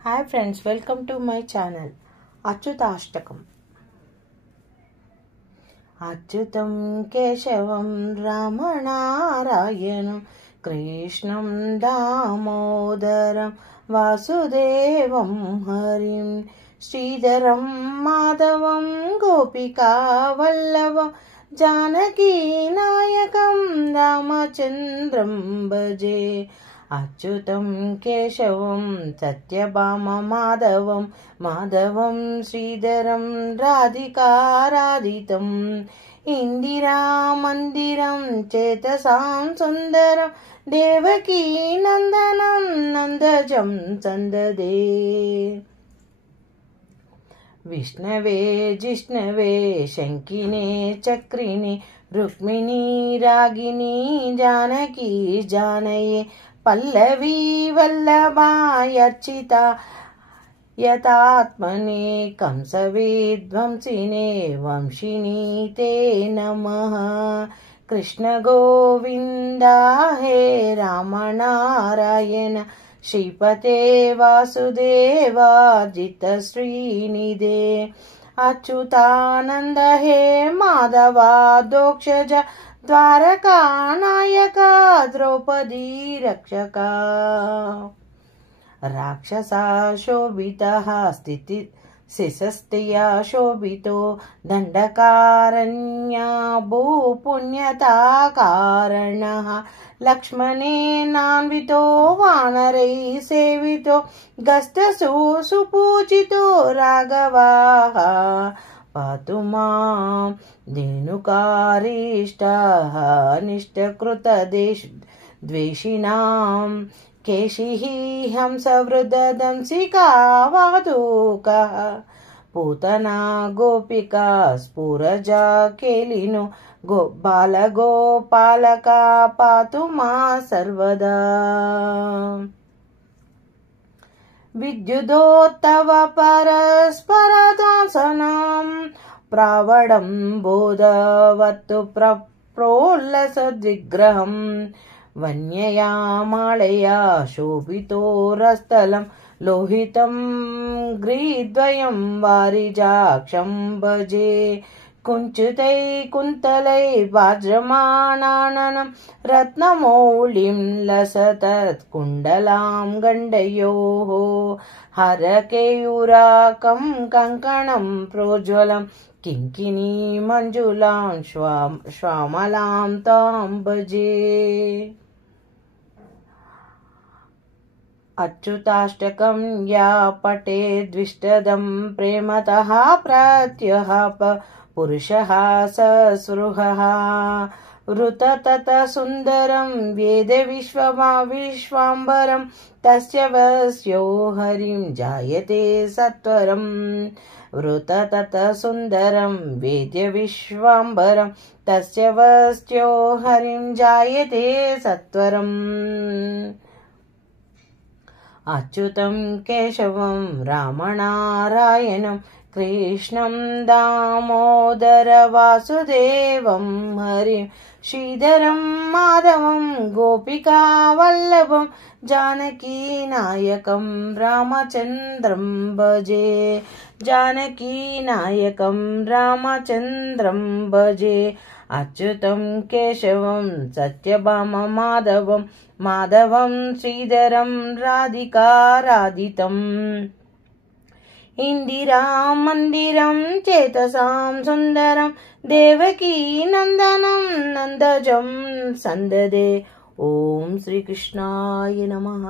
Hi friends, welcome to my channel Achyutastakam. Achyutam Keshavam Ramanarayanam Krishnam Damodaram Vasudevam Harim Sridharam Madhavam Gopika Vallavam Janaki Nayakam Ramachandram Bhaje Achyutam కేశవం Satyabhama Madhavam Madhavam Sridharam రాధికారాధితం Indira మందిరం చేతసాం సుందరం దేవకీ నందనం నందజం సందదే విష్ణవే జిష్ణవే శంకినే చక్రిణే రుక్మిణీ రాగిణీ జానకీ జానయే పల్లవీ వల్లభాయర్చిత యతాత్మనే కంసవిధ్వంసినే వంశినీ తే నమః కృష్ణ గోవింద హే రామనారాయణ శ్రీపతే వాసుదేవాజిత శ్రీనిధే అచ్యుతానంద హే మాధవా దోక్షజ ద్వారకా నాయక ద్రౌపదీ రక్షక రాక్షసా శోభిత స్థితి శిశస్త్రియా శోభితో దండకారణ్య భూపుణ్యతా కారణ లక్ష్మణేనాన్వితో వానరై సేవితో గస్తసు సుపూజితో రాఘవా పాతు మాం ధేనుకారిష్టః నిష్టకృత ద్వేషిణాం కేశిః హంసవృదదంసికా వాదుకః పూతనా గోపికా స్ఫురజా కేలినో బాలగోపాలకా పాతు మా సర్వదా విద్యుదోత్తవ పరస్పరదాసనం ప్రావడం బోధవత్తు ప్రోల్లసద్విగ్రహం వన్యయా మాళయా శోభితోరస్థలం లోహితం గ్రీద్వయం వారిజాక్షం భజే కుంచుతై కుంతలై వాజ్రమాణాననం రత్నమౌళిం లసతత్ కుండలాం గండయోః హరకేయూరాకం కంకణం ప్రోజ్వలం కింకినీ మంజులాం శ్యామలాం తాం భజే అచ్యుతాష్టకం యా పఠేద్విష్టదం ప్రేమతః ప్రత్యహ పురుషః సస్పృహః వృతతత సుందరం వేద విశ్వాంబరం తస్య వస్యో హరిం జాయతే సత్వరం వృతతత సుందరం వేద్య విశ్వాంబరం తస్య వస్యో హరిం జాయతే సత్వరం అచ్యుతం కేశవం రామనారాయణం కృష్ణం దామోదర వాసుదేవం హరిం శ్రీధరం మాధవం గోపికా వల్లభం జానకీ నాయకం రామచంద్రం భజే జానకీ నాయకం రామచంద్రం భజే అచ్యుతం కేశవం సత్యభామ మాధవం మాధవం శ్రీధరం రాధికారాధితం ఇందిరా మందిరం చేతసాం సుందరం దేవకీ నందనం నందజం సందదే ఓం శ్రీకృష్ణాయ నమః.